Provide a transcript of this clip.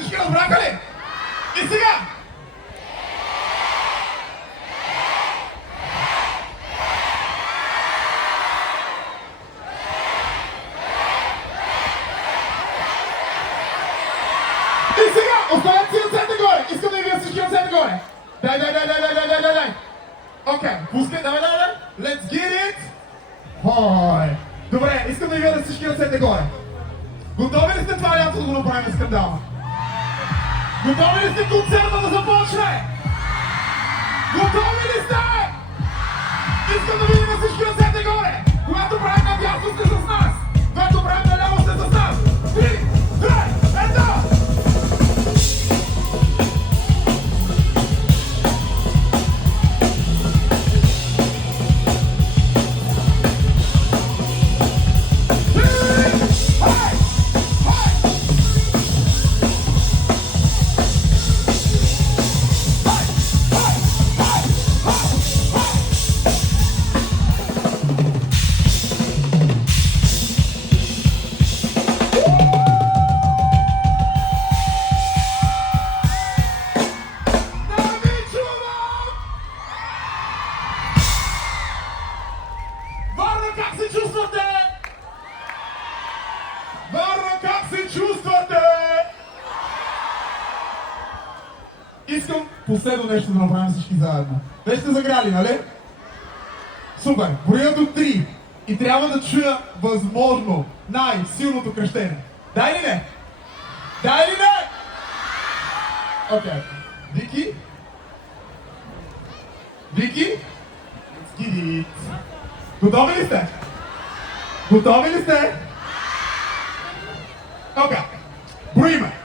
Всички разбраха ли? И сега! И сега! Оставете си ръцете горе! Искам да ви видя всички ръцете горе! Дай! Окей, пускай, давай! Let's get it! Хой! Добре, искам да ви видя всички ръцете горе! Готови ли сте това лято да го направим скандал? Готови ли сте концерта да започне? Готови ли сте? Искам да видим всички ръцете горе! Когато правим надясно сте с нас! Когато правим наляво сте с нас! 3, 2, 1! Искам последно нещо да направим всички заедно. Вече сте заграли, нали? Супер! Броя до 3 и трябва да чуя възможно най-силното кръщение. Дай ли не? Дай ли не? Окей. Вики? Вики? Let's get it. Готови ли сте? Готови ли сте? Окей. Броиме.